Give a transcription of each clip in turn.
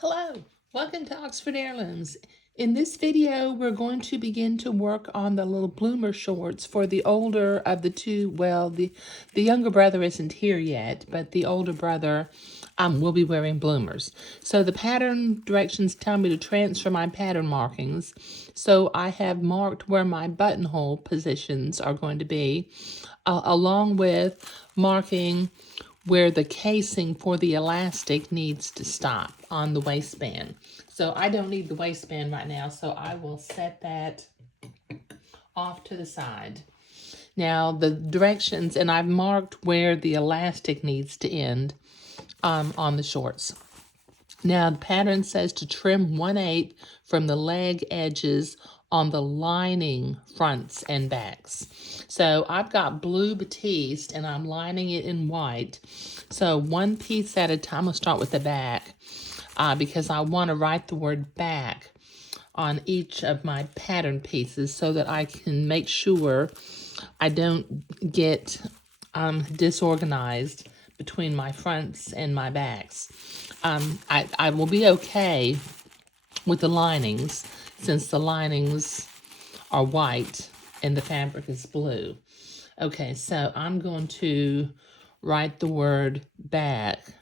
Hello, welcome to Oxford Heirlooms. In this video, we're going to begin to work on the little bloomer shorts for the older of the two. Well, the younger brother isn't here yet, but the older brother will be wearing bloomers. So the pattern directions tell me to transfer my pattern markings. So I have marked where my buttonhole positions are going to be, along with marking where the casing for the elastic needs to stop on the waistband. So I don't need the waistband right now, so I will set that off to the side. Now the directions, and I've marked where the elastic needs to end on the shorts. Now the pattern says to trim 1/8 from the leg edges on the lining fronts and backs. So I've got blue batiste and I'm lining it in white. So one piece at a time. I'll start with the back because I want to write the word back on each of my pattern pieces so that I can make sure I don't get disorganized between my fronts and my backs. I will be okay with the linings since the linings are white and the fabric is blue. Okay, so I'm going to write the word back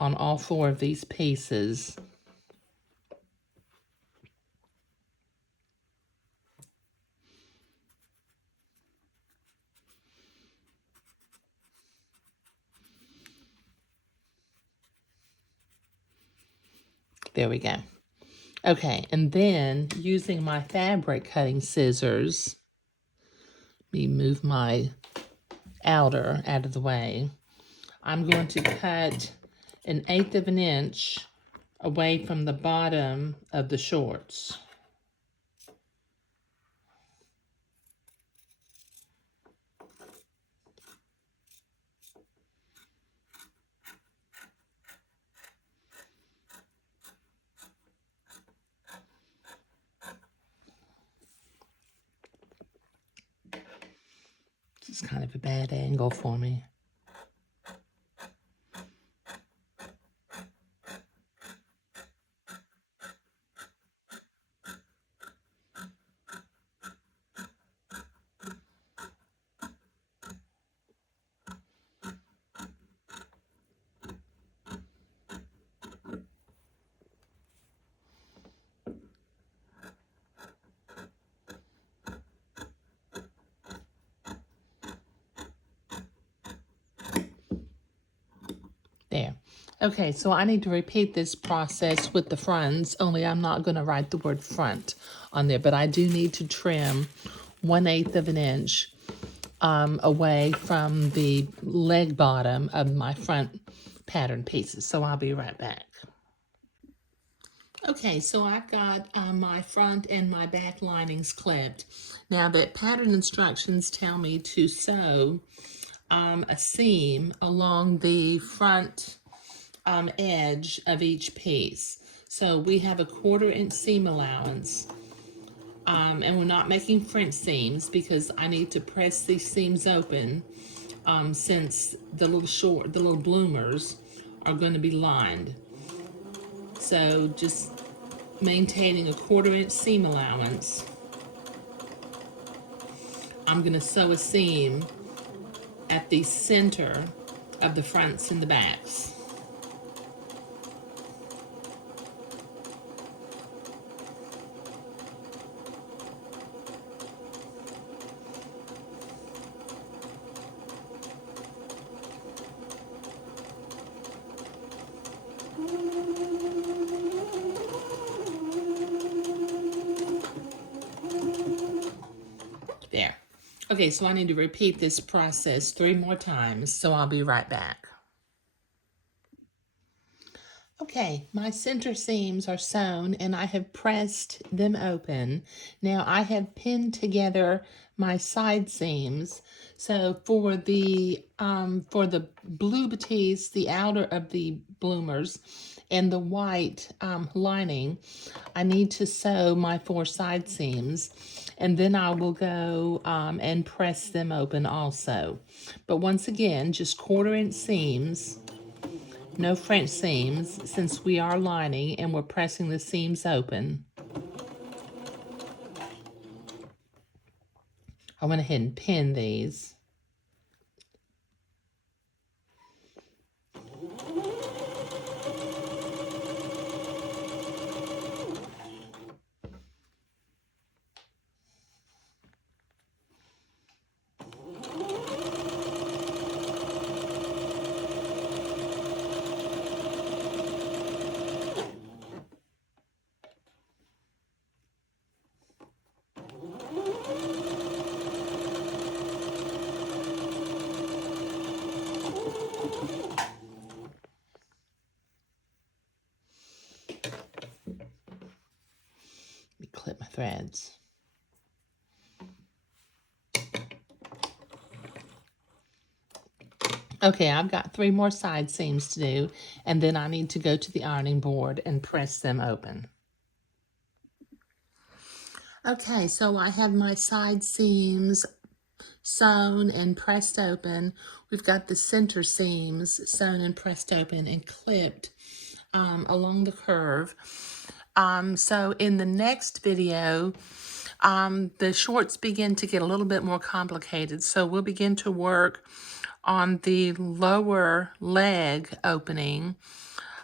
on all 4 of these pieces. There we go. Okay, and then using my fabric cutting scissors, let me move my outer out of the way. I'm going to cut 1/8 of an inch away from the bottom of the shorts. This is kind of a bad angle for me. There. Okay, so I need to repeat this process with the fronts, only I'm not going to write the word front on there, but I do need to trim 1/8 of an inch away from the leg bottom of my front pattern pieces. So I'll be right back. Okay, so I've got my front and my back linings clipped. Now the pattern instructions tell me to sew a seam along the front edge of each piece. So we have a 1/4 inch seam allowance, and we're not making French seams because I need to press these seams open since the little bloomers are going to be lined. So just maintaining a 1/4 inch seam allowance. I'm going to sew a seam at the center of the fronts and the backs. There. Okay, so I need to repeat this process 3 more times, so I'll be right back. Okay, my center seams are sewn and I have pressed them open. Now I have pinned together my side seams. So for the blue batiste, the outer of the bloomers, and the white lining, I need to sew my 4 side seams, and then I will go and press them open also. But once again, just 1/4 inch seams No French seams, since we are lining and we're pressing the seams open. I went ahead and pinned these. Let me clip my threads. Okay, I've got 3 more side seams to do, and then I need to go to the ironing board and press them open. Okay, so I have my side seams sewn and pressed open. We've got the center seams sewn and pressed open and clipped along the curve. So in the next video, the shorts begin to get a little bit more complicated. So we'll begin to work on the lower leg opening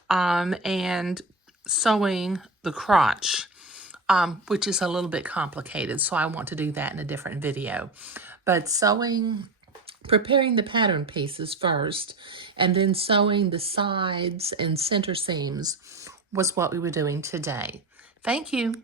and sewing the crotch, which is a little bit complicated. So I want to do that in a different video. But preparing the pattern pieces first, and then sewing the sides and center seams was what we were doing today. Thank you.